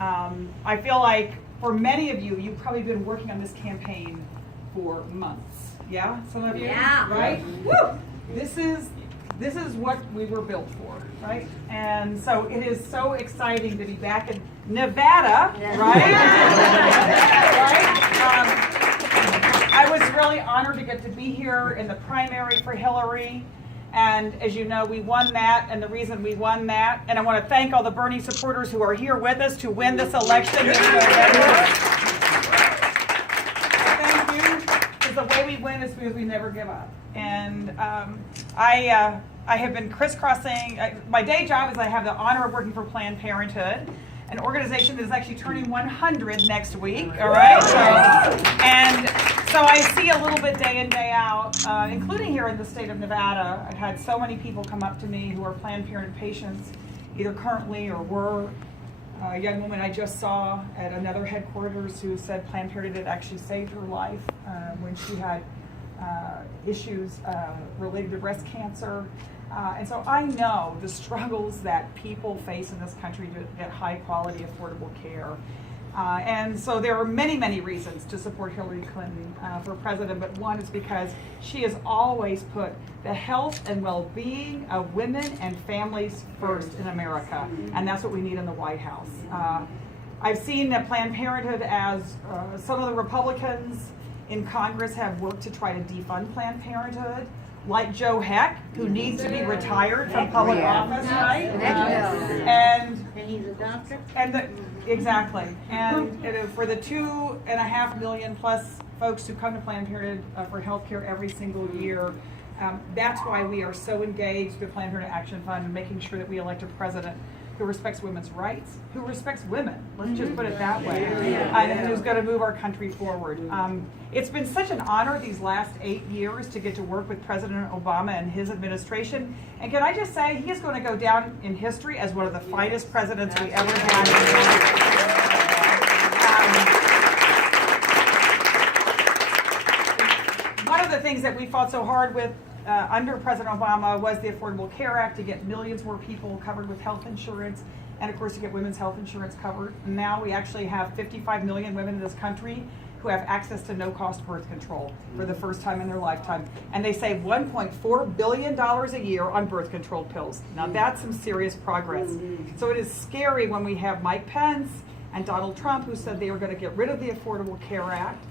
I feel like for many of you, you've probably been working on this campaign for months. Yeah, some of you, Yeah. right? Woo! This is what we were built for, right? And so it is so exciting to be back in Nevada, right? Right? I was really honored to get to be here in the primary for Hillary. And as you know, we won that, and the reason we won that, and I want to thank all the Bernie supporters who are here with us to win this election this November. Thank you, because the way we win is because we never give up. And I have been crisscrossing. My day job is I have the honor of working for Planned Parenthood, an organization that is actually turning 100 next week, all right? So I see a little bit day in, day out, including here in the state of Nevada. I've had so many people come up to me who are Planned Parenthood patients, either currently or were. A young woman I just saw at another headquarters who said Planned Parenthood had actually saved her life when she had issues related to breast cancer. And so I know the struggles that people face in this country to get high quality, affordable care. And so there are many, many reasons to support Hillary Clinton for president, but one is because she has always put the health and well-being of women and families first in America, and that's what we need in the White House. I've seen that Planned Parenthood, as some of the Republicans in Congress have worked to try to defund Planned Parenthood, like Joe Heck, who needs to be retired from public office, right? And he's a doctor? Exactly. And for the 2.5 million plus folks who come to Planned Parenthood for health care every single year, that's why we are so engaged with Planned Parenthood Action Fund and making sure that we elect a president who respects women's rights, who respects women, let's just put it that way, and who's going to move our country forward. It's been such an honor these last 8 years to get to work with President Obama and his administration. And can I just say, he is going to go down in history as one of the finest presidents we ever had. One of the things that we fought so hard with under President Obama was the Affordable Care Act to get millions more people covered with health insurance, and of course to get women's health insurance covered. And now we actually have 55 million women in this country who have access to no-cost birth control for the first time in their lifetime. And they save $1.4 billion a year on birth control pills. Now that's some serious progress. So it is scary when we have Mike Pence and Donald Trump who said they were going to get rid of the Affordable Care Act.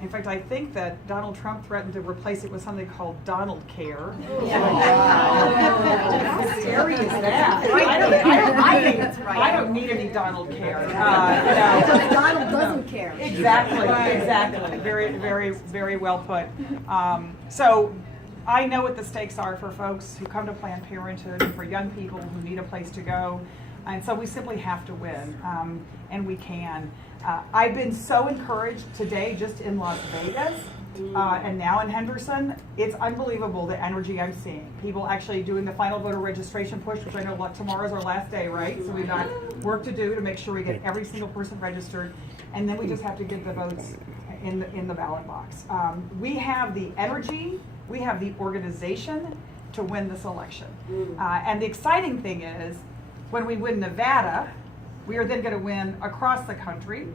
In fact, I think that Donald Trump threatened to replace it with something called Donald Care. How scary is that? I don't need any Donald Care. Because Donald doesn't care. Exactly. Very well put. So I know what the stakes are for folks who come to Planned Parenthood and for young people who need a place to go. And so we simply have to win, and we can. I've been so encouraged today just in Las Vegas and now in Henderson. It's unbelievable the energy I'm seeing. People actually doing the final voter registration push, which I know tomorrow's our last day, right? So we've got work to do to make sure we get every single person registered. And then we just have to get the votes in the ballot box. We have the energy, we have the organization to win this election. And the exciting thing is, when we win Nevada, we are then going to win across the country.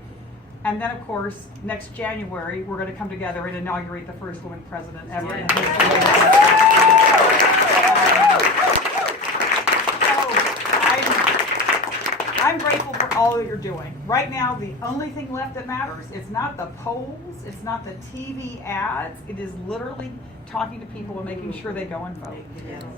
And then, of course, next January, we're going to come together and inaugurate the first woman president ever in history. I'm grateful for all that you're doing. Right now, the only thing left that matters, it's not the polls, it's not the TV ads, it is literally talking to people and making sure they go and vote.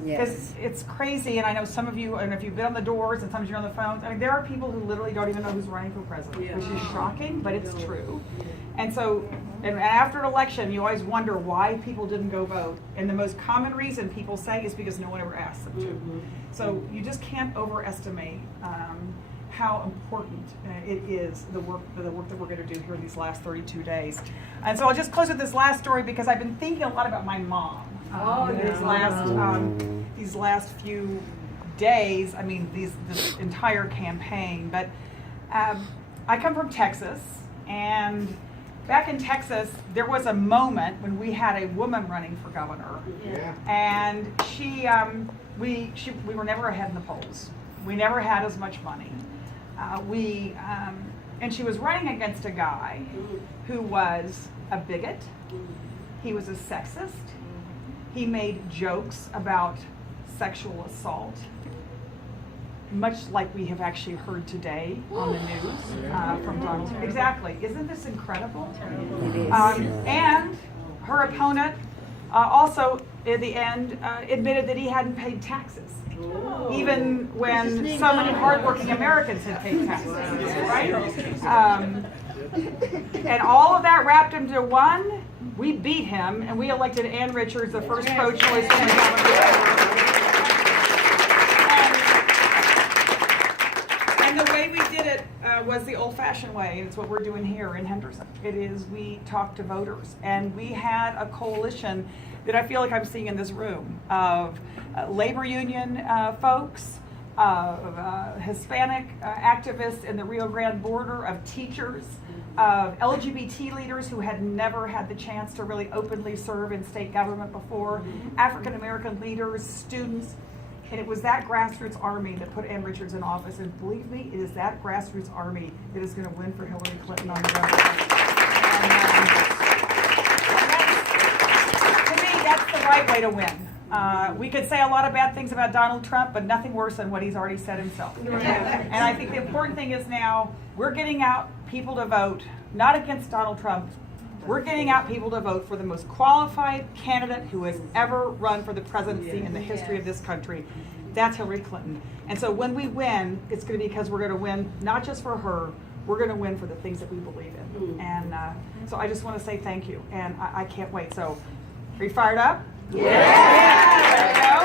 Because it's crazy, and I know some of you, and if you've been on the doors and some of you are on the phones, I mean, there are people who literally don't even know who's running for president, which is shocking, but it's true. And so, and after an election, you always wonder why people didn't go vote. And the most common reason people say is because no one ever asked them to. So you just can't overestimate how important it is, the work that we're going to do here in these last 32 days. And so I'll just close with this last story because I've been thinking a lot about my mom these last few days. I mean, this entire campaign. But I come from Texas, and back in Texas, there was a moment when we had a woman running for governor, and we were never ahead in the polls. We never had as much money. And she was running against a guy who was a bigot. He was a sexist. He made jokes about sexual assault, much like we have actually heard today on the news from Donald Trump. Exactly. Isn't this incredible? And her opponent also, in the end, admitted that he hadn't paid taxes, even when so many hardworking Americans had paid taxes, right? And all of that wrapped into one. We beat him, and we elected Ann Richards, the first pro-choice woman. And the way we did it was the old-fashioned way, and it's what we're doing here in Henderson. It is we talk to voters, and we had a coalition that I feel like I'm seeing in this room of labor union folks, of Hispanic activists in the Rio Grande border, of teachers, of LGBT leaders who had never had the chance to really openly serve in state government before, African American leaders, students. And it was that grassroots army that put Ann Richards in office. And believe me, it is that grassroots army that is going to win for Hillary Clinton on November. To me, that's the right way to win. We could say a lot of bad things about Donald Trump, but nothing worse than what he's already said himself. And I think the important thing is now we're getting out people to vote, not against Donald Trump. We're getting out people to vote for the most qualified candidate who has ever run for the presidency in the history of this country. That's Hillary Clinton. And so when we win, it's going to be because we're going to win not just for her, we're going to win for the things that we believe in. And so I just want to say thank you, and I can't wait. So, are you fired up? Yeah! There we go.